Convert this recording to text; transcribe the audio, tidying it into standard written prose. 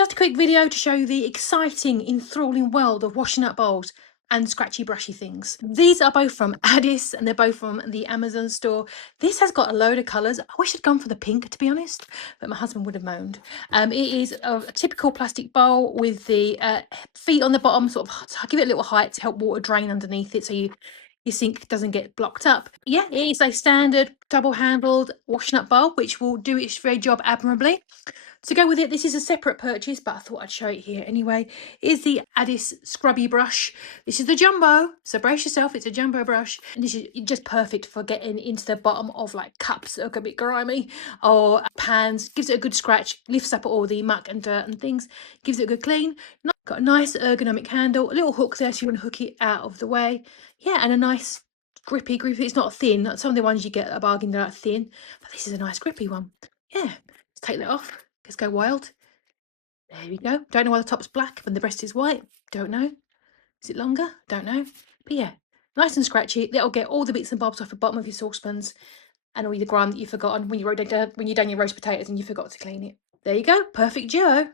Just a quick video to show you the exciting, enthralling world of washing up bowls and scratchy brushy things. These are both from Addis and they're both from the Amazon store. This has got a load of colours. I wish I'd gone for the pink, to be honest, but my husband would have moaned. It is a typical plastic bowl with the feet on the bottom, sort of to give it a little height to help water drain underneath it, so your sink doesn't get blocked up. Yeah, it is a standard double-handled washing up bowl, which will do its very job admirably. To go with it, this is a separate purchase, but I thought I'd show it here anyway. Is the Addis scrubby brush. This is the jumbo, so brace yourself, it's a jumbo brush. And this is just perfect for getting into the bottom of like cups that look a bit grimy or pans. Gives it a good scratch, lifts up all the muck and dirt and things, gives it a good clean. Got a nice ergonomic handle, a little hook there so you want to hook it out of the way. Yeah, and a nice grippy. It's not thin. Some of the ones you get at a bargain, they're like thin, but this is a nice grippy one. Yeah, let's take that off. Let's go wild. There we go. Don't know why the top's black when the breast is white. Don't know. Is it longer? Don't know. But yeah, nice and scratchy. That'll get all the bits and bobs off the bottom of your saucepans and all the grime that you've forgotten when you've done your roast potatoes and you forgot to clean it. There you go. Perfect duo.